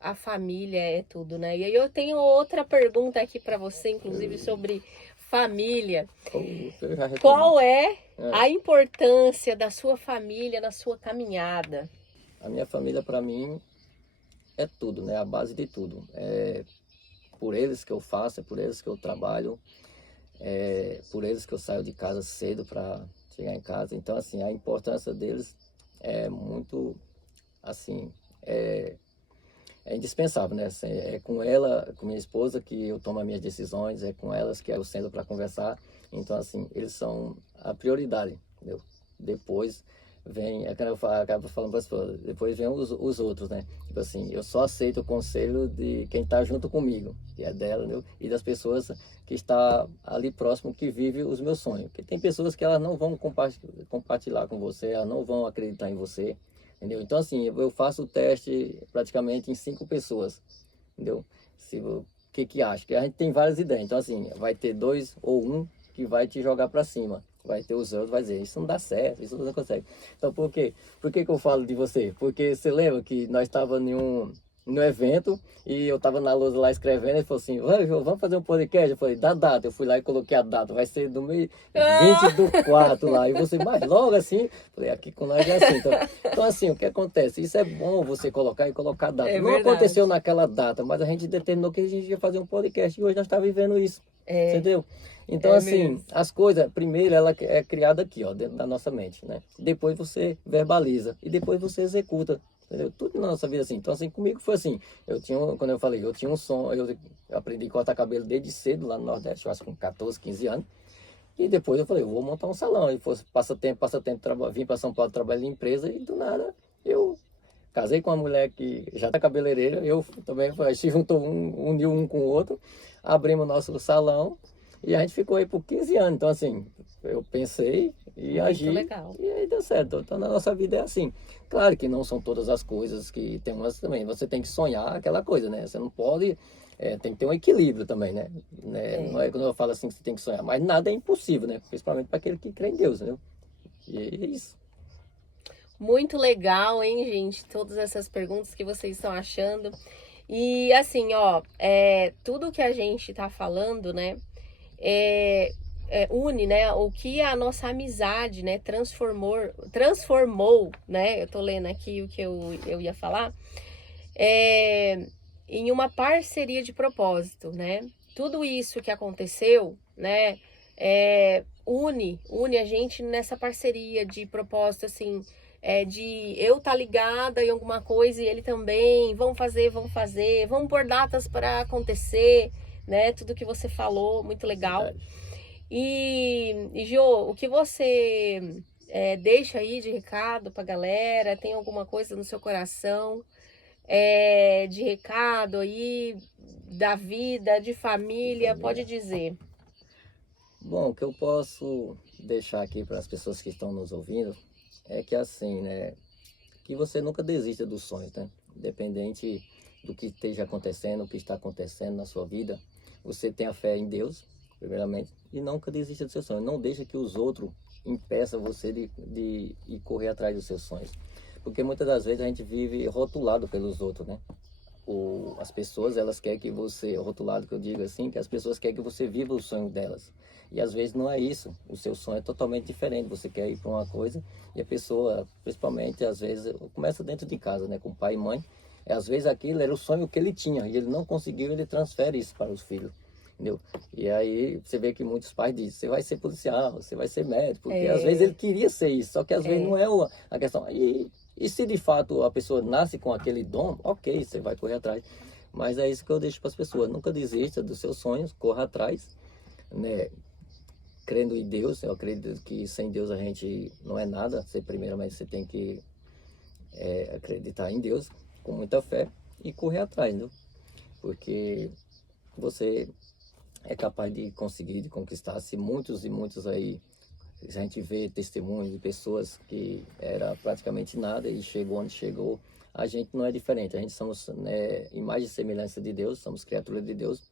a família é tudo, né? E aí eu tenho outra pergunta aqui para você, inclusive, sobre família. Qual é a importância da sua família na sua caminhada? A minha família, para mim, é tudo, né? A base de tudo. É por eles que eu faço, é por eles que eu trabalho, é por eles que eu saio de casa cedo para chegar em casa. Então, assim, a importância deles é muito, assim, é indispensável, né? Assim, é com ela, com minha esposa, que eu tomo as minhas decisões, é com elas que eu sento para conversar. Então, assim, eles são a prioridade, entendeu? Depois vem, é que eu acabo falando para as pessoas, depois vem os outros, né? Tipo assim, eu só aceito o conselho de quem está junto comigo, que é dela, entendeu? E das pessoas que está ali próximo, que vive os meus sonhos. Porque tem pessoas que elas não vão compartilhar com você, elas não vão acreditar em você, entendeu? Então assim, eu faço o teste praticamente em 5 pessoas, entendeu? Se, o que acha? Que a gente tem várias ideias, então assim, vai ter 2 ou 1 que vai te jogar para cima. Vai ter os outros, vai dizer, isso não dá certo, isso não consegue. Então, por quê? Por que eu falo de você? Porque você lembra que nós estávamos no evento e eu estava na lousa lá escrevendo, ele falou assim, vamos fazer um podcast? Eu falei, dá data. Eu fui lá e coloquei a data, vai ser do mês 20/4 lá. E você, mas logo assim, falei, aqui com nós é assim. Então assim, o que acontece? Isso é bom você colocar e colocar a data. É não verdade. aconteceu naquela data, mas a gente determinou que a gente ia fazer um podcast e hoje nós estamos vivendo isso. Entendeu? Então, assim, mesmo. as coisas, primeiro ela é criada aqui, ó, dentro da nossa mente, né? Depois você verbaliza e depois você executa, entendeu? Tudo na nossa vida assim. Então, assim, comigo foi assim. Quando eu falei, eu tinha um sonho, eu aprendi a cortar cabelo desde cedo lá no Nordeste, eu acho que com 14, 15 anos. E depois eu falei, eu vou montar um salão. E fosse passatempo, vim para São Paulo trabalhar em empresa e do nada eu casei com uma mulher que já tá cabeleireira, eu também, a gente juntou uniu um com o outro, abrimos nosso salão e a gente ficou aí por 15 anos. Então, assim, eu pensei e agi. Legal. E aí deu certo. Então, na nossa vida é assim. Claro que não são todas as coisas que tem umas também. Você tem que sonhar aquela coisa, né? Você não pode. Tem que ter um equilíbrio também, né? Não é quando eu falo assim que você tem que sonhar, mas nada é impossível, né? Principalmente para aquele que crê em Deus, entendeu? E é isso. Muito legal, hein, gente? Todas essas perguntas que vocês estão achando. E assim, ó, tudo que a gente tá falando, né, une, né, o que a nossa amizade, né, transformou, né, eu tô lendo aqui o que eu ia falar, em uma parceria de propósito, né? Tudo isso que aconteceu, né, une a gente nessa parceria de propósito, assim, de eu estar ligada em alguma coisa e ele também, vamos fazer, vamos pôr datas para acontecer, né? Tudo que você falou, muito legal. E Jô, o que você deixa aí de recado pra galera? Tem alguma coisa no seu coração de recado aí, da vida, de família? Pode dizer. Bom, o que eu posso deixar aqui para as pessoas que estão nos ouvindo é que assim, né, que você nunca desista dos sonhos, né? Independente do que esteja acontecendo, o que está acontecendo na sua vida, você tenha fé em Deus, primeiramente, e nunca desista dos seus sonhos. Não deixe que os outros impeçam você de ir correr atrás dos seus sonhos. Porque muitas das vezes a gente vive rotulado pelos outros, né? As pessoas, elas querem que você, rotulado que eu digo assim, que as pessoas querem que você viva o sonho delas. E às vezes não é isso. O seu sonho é totalmente diferente. Você quer ir para uma coisa e a pessoa, principalmente, às vezes, começa dentro de casa, né? Com pai e mãe. E às vezes aquilo era o sonho que ele tinha e ele não conseguiu, ele transfere isso para os filhos. Entendeu? E aí você vê que muitos pais dizem, você vai ser policial, você vai ser médico, porque às vezes ele queria ser isso, só que às vezes não é a questão. E se de fato a pessoa nasce com aquele dom, ok, você vai correr atrás. Mas é isso que eu deixo para as pessoas, nunca desista dos seus sonhos, corra atrás, né? Crendo em Deus, eu acredito que sem Deus a gente não é nada. Primeiramente você tem que acreditar em Deus, com muita fé, e correr atrás, né? Porque você é capaz de conseguir, de conquistar. Se muitos e muitos aí, a gente vê testemunhos de pessoas que era praticamente nada e chegou onde chegou, a gente não é diferente. A gente somos, né, imagem e semelhança de Deus, somos criaturas de Deus.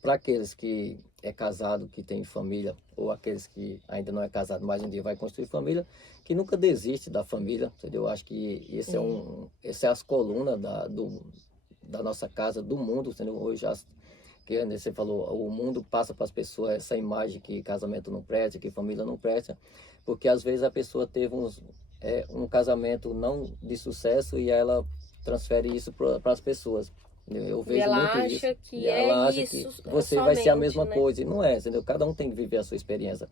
Para aqueles que é casado, que tem família, ou aqueles que ainda não é casado, mas um dia vai construir família, que nunca desiste da família, entendeu? Eu acho que esse é as colunas da nossa casa, do mundo, entendeu? Hoje já que você falou, o mundo passa para as pessoas essa imagem que casamento não presta, que família não presta, porque às vezes a pessoa teve um casamento não de sucesso e ela transfere isso para as pessoas. Eu vejo ela muito acha isso. que E ela acha isso que você vai ser a mesma né? coisa, e não é, entendeu? Cada um tem que viver a sua experiência.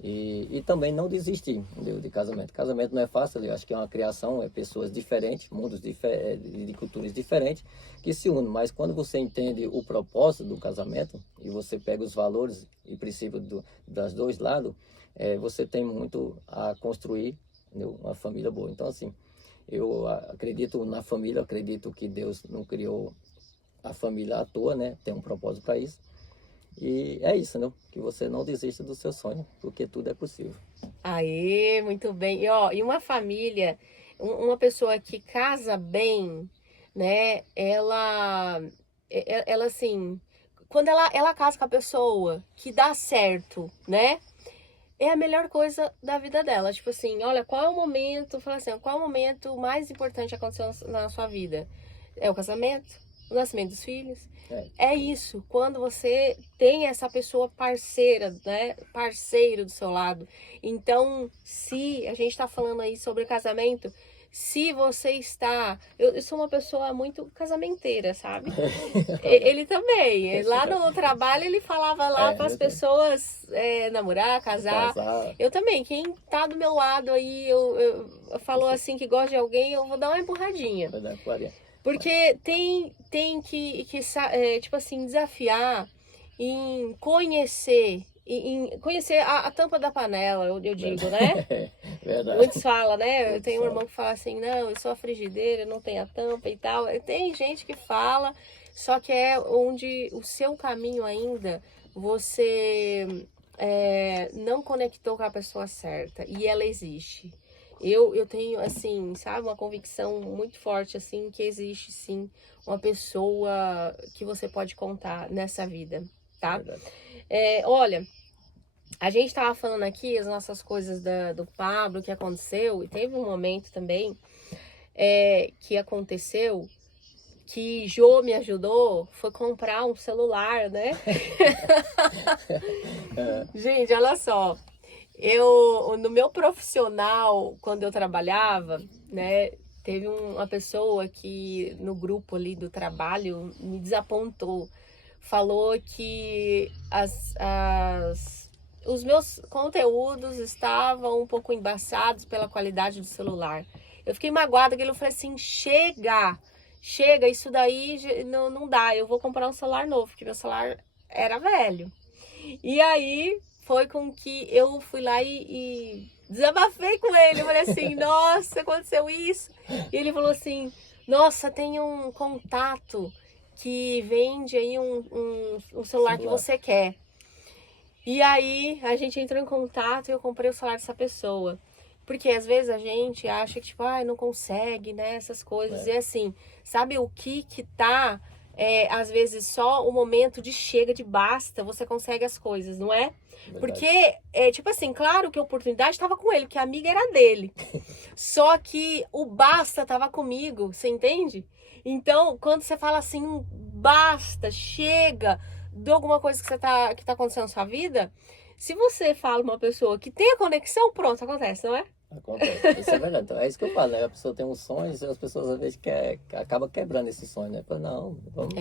E também não desistir, entendeu? De casamento. Casamento não é fácil, eu acho que é uma criação, pessoas diferentes, mundos de culturas diferentes que se unem. Mas quando você entende o propósito do casamento e você pega os valores e princípios das dois lados, você tem muito a construir entendeu? Uma família boa. Então, assim, eu acredito na família, acredito que Deus não criou a família à toa, né? Tem um propósito para isso. E é isso, né? Que você não desista do seu sonho, porque tudo é possível. Aê, muito bem. E, ó, e uma família, uma pessoa que casa bem, né? Ela assim, quando ela casa com a pessoa que dá certo, né? É a melhor coisa da vida dela. Tipo assim, olha, qual é o momento, fala assim, qual é o momento mais importante que aconteceu na sua vida? É o casamento, o nascimento dos filhos. É isso, quando você tem essa pessoa parceira, né? Parceiro do seu lado. Então, se a gente tá falando aí sobre casamento, se você está. Eu sou uma pessoa muito casamenteira, sabe? Ele também. Lá no trabalho ele falava lá para as pessoas namorar, casar. Eu também. Quem tá do meu lado aí, eu falou assim que gosta de alguém, eu vou dar uma empurradinha. Vai dar empurradinha. Porque tem que tipo assim, desafiar em conhecer, em conhecer a tampa da panela, eu digo, né? Verdade. Muitos falam, né? Eu tenho um irmão que fala assim, não, eu sou a frigideira, não tenho a tampa e tal. Tem gente que fala, só que é onde o seu caminho ainda, você não conectou com a pessoa certa e ela existe. Eu tenho, assim, sabe, uma convicção muito forte, assim, que existe, sim, uma pessoa que você pode contar nessa vida, tá? Olha, a gente tava falando aqui as nossas coisas do Pablo, que aconteceu, e teve um momento também que aconteceu, que Jô me ajudou, foi comprar um celular, né? Gente, olha só. No meu profissional, quando eu trabalhava, né, teve uma pessoa que no grupo ali do trabalho me desapontou. Falou que os meus conteúdos estavam um pouco embaçados pela qualidade do celular. Eu fiquei magoada, que eu falei assim, chega, isso daí não dá, eu vou comprar um celular novo, porque meu celular era velho. E aí foi com que eu fui lá e desabafei com ele. Eu falei assim, nossa, aconteceu isso. E ele falou assim, nossa, tem um contato que vende aí um celular que você quer. E aí a gente entrou em contato e eu comprei o celular dessa pessoa. Porque às vezes a gente acha que, tipo, não consegue, né, essas coisas. E assim, sabe o que tá... às vezes só o momento de chega, de basta, você consegue as coisas, não é? Verdade. Porque, tipo assim, claro que a oportunidade estava com ele, que a amiga era dele. Só que o basta estava comigo, você entende? Então, quando você fala assim, basta, chega de alguma coisa que tá acontecendo na sua vida, se você fala uma pessoa que tem a conexão, pronto, acontece, não é? Acontece, isso é verdade. Então, é isso que eu falo, né? A pessoa tem um sonho e as pessoas às vezes acabam quebrando esse sonho, né? Fala, não, vamos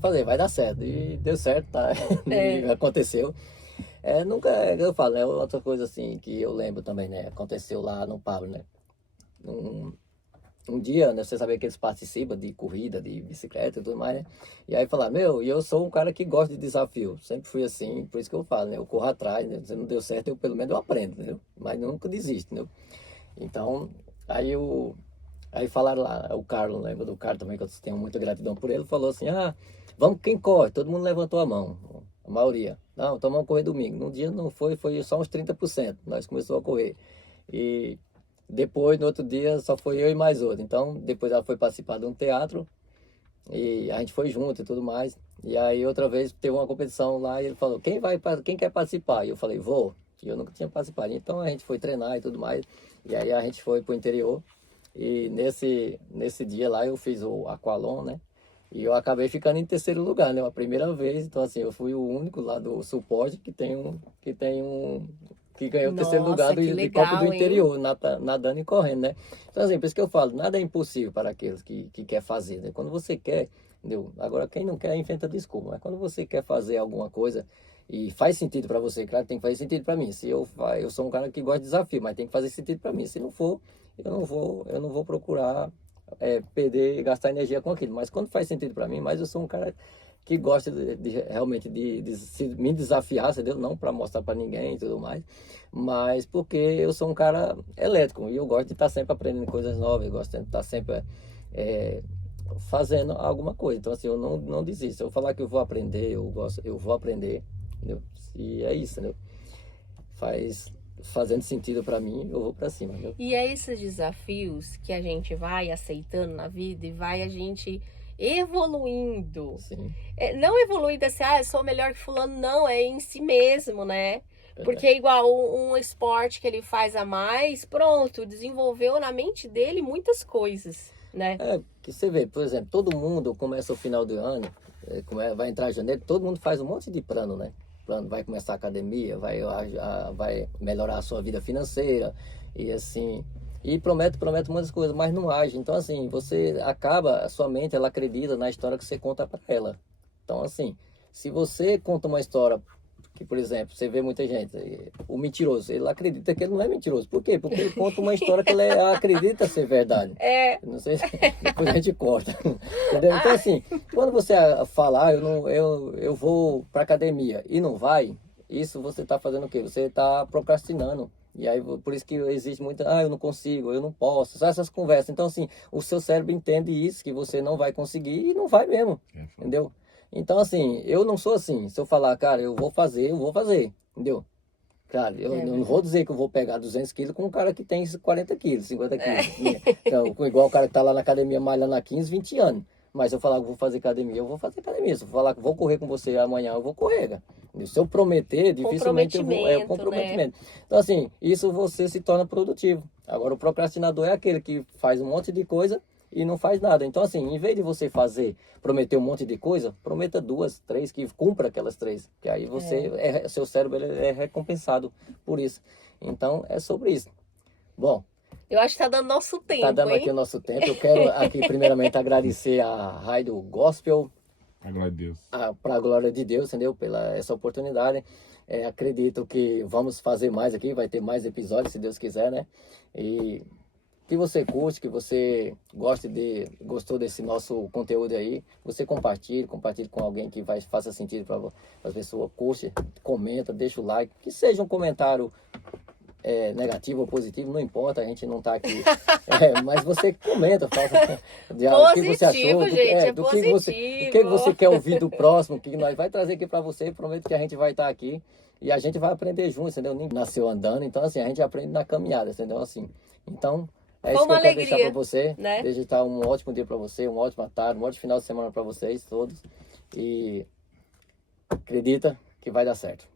fazer, vai dar certo. E deu certo, tá? E aconteceu. Nunca, eu falo, né? Outra coisa assim que eu lembro também, né? Aconteceu lá no Pablo, né? Um dia, né, você sabia que eles participam de corrida, de bicicleta e tudo mais, né? E aí falaram, eu sou um cara que gosta de desafio. Sempre fui assim, por isso que eu falo, né? Eu corro atrás, né? Se não deu certo, pelo menos eu aprendo, entendeu? Mas nunca desisto, entendeu? Então, aí falaram lá, o Carlos, lembra do Carlos também, que eu tenho muita gratidão por ele, falou assim, vamos quem corre? Todo mundo levantou a mão, a maioria. Não, então vamos correr domingo. Num dia não foi só uns 30%, nós começamos a correr. E depois, no outro dia, só foi eu e mais outro. Então, depois ela foi participar de um teatro e a gente foi junto e tudo mais. E aí, outra vez, teve uma competição lá e ele falou, quem quer participar? E eu falei, vou. E eu nunca tinha participado. Então, a gente foi treinar e tudo mais. E aí, a gente foi pro interior. E nesse dia lá, eu fiz o aqualon, né? E eu acabei ficando em terceiro lugar, né? A primeira vez. Então, assim, eu fui o único lá do suporte que ganhou o terceiro lugar de Copa do Interior, nadando e correndo, né? Então, assim, por isso que eu falo, nada é impossível para aqueles que quer fazer, né? Quando você quer, entendeu? Agora, quem não quer, inventa desculpa. Mas quando você quer fazer alguma coisa e faz sentido para você, claro que tem que fazer sentido para mim. Se eu sou um cara que gosta de desafio, mas tem que fazer sentido para mim. Se não for, eu não vou procurar perder, gastar energia com aquilo. Mas quando faz sentido para mim, mas eu sou um cara que gosta realmente de me desafiar, entendeu? Não para mostrar para ninguém e tudo mais, mas porque eu sou um cara elétrico e eu gosto de estar sempre aprendendo coisas novas, eu gosto de estar sempre fazendo alguma coisa. Então, assim, eu não desisto. Se eu falar que eu vou aprender, eu vou aprender, entendeu? E é isso, entendeu? Fazendo sentido para mim, eu vou para cima, entendeu? E é esses desafios que a gente vai aceitando na vida e vai a gente evoluindo. Sim. Não evoluindo assim, eu sou melhor que fulano, não, é em si mesmo, né? Verdade. Porque é igual um esporte que ele faz a mais, pronto, desenvolveu na mente dele muitas coisas, né? Que você vê, por exemplo, todo mundo começa o final do ano, vai entrar janeiro, todo mundo faz um monte de plano, né? Plano, vai começar a academia, vai melhorar a sua vida financeira e assim, e promete muitas coisas, mas não age. Então assim, a sua mente, ela acredita na história que você conta para ela. Então assim, se você conta uma história que, por exemplo, você vê muita gente, o mentiroso, ele acredita que ele não é mentiroso. Por quê? Porque ele conta uma história que ele acredita ser verdade. Não sei, depois a gente corta. Entendeu? Então, assim, quando você falar, eu vou pra academia e não vai, isso você tá fazendo o quê? Você tá procrastinando. E aí, por isso que existe muita, eu não consigo, eu não posso, só essas conversas. Então, assim, o seu cérebro entende isso, que você não vai conseguir e não vai mesmo. Entendeu? Então, assim, eu não sou assim. Se eu falar, cara, eu vou fazer, entendeu? Cara, eu não vou dizer que eu vou pegar 200 quilos com um cara que tem 40 quilos, 50 quilos. Então, igual o cara que tá lá na academia malhando há 15, 20 anos. Mas se eu falar que vou fazer academia, eu vou fazer academia. Se eu falar que vou correr com você amanhã, eu vou correr, cara. Se eu prometer, dificilmente eu vou. É o comprometimento. Né? Então, assim, isso você se torna produtivo. Agora, o procrastinador é aquele que faz um monte de coisa e não faz nada. Então, assim, em vez de você prometer um monte de coisa, prometa 2, 3, que cumpra aquelas 3. Que aí seu cérebro é recompensado por isso. Então, é sobre isso. Bom, eu acho que tá dando nosso tempo, tá dando aqui o nosso tempo. Eu quero aqui, primeiramente, agradecer a Rádio Gospel. A glória de Deus. Para a glória de Deus, entendeu? Essa oportunidade. Acredito que vamos fazer mais aqui, vai ter mais episódios, se Deus quiser, né? E que você curte, que você gostou desse nosso conteúdo aí, você compartilhe com alguém que faça sentido para as pessoas, curte, comenta, deixa o like, que seja um comentário negativo ou positivo, não importa, a gente não tá aqui, mas você comenta, fala o que você achou, o que você quer ouvir do próximo, que nós vai trazer aqui para você, prometo que a gente vai estar aqui e a gente vai aprender junto, entendeu? Ninguém nasceu andando, então assim, a gente aprende na caminhada, entendeu? Assim, então é isso que eu quero deixar para você, né? Desejar um ótimo dia para você, uma ótima tarde, um ótimo final de semana para vocês todos. E acredita que vai dar certo.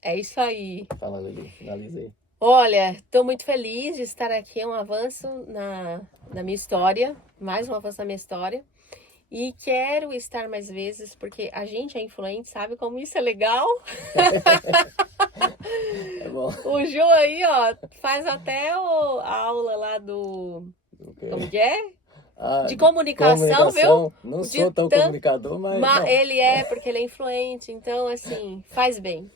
É isso aí. Fala, Lili, finaliza aí. Olha, estou muito feliz de estar aqui, é um avanço na minha história, mais um avanço na minha história. E quero estar mais vezes, porque a gente é influente, sabe como isso é legal? É bom. O Ju aí, ó, faz até a aula lá do... Como que é? De comunicação, viu? Não sou tão comunicador, mas ele porque ele é influente, então, assim, faz bem.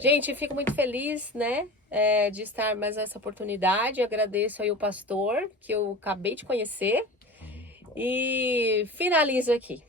Gente, fico muito feliz, né, de estar mais nessa oportunidade. Agradeço aí o pastor, que eu acabei de conhecer. E finalizo aqui.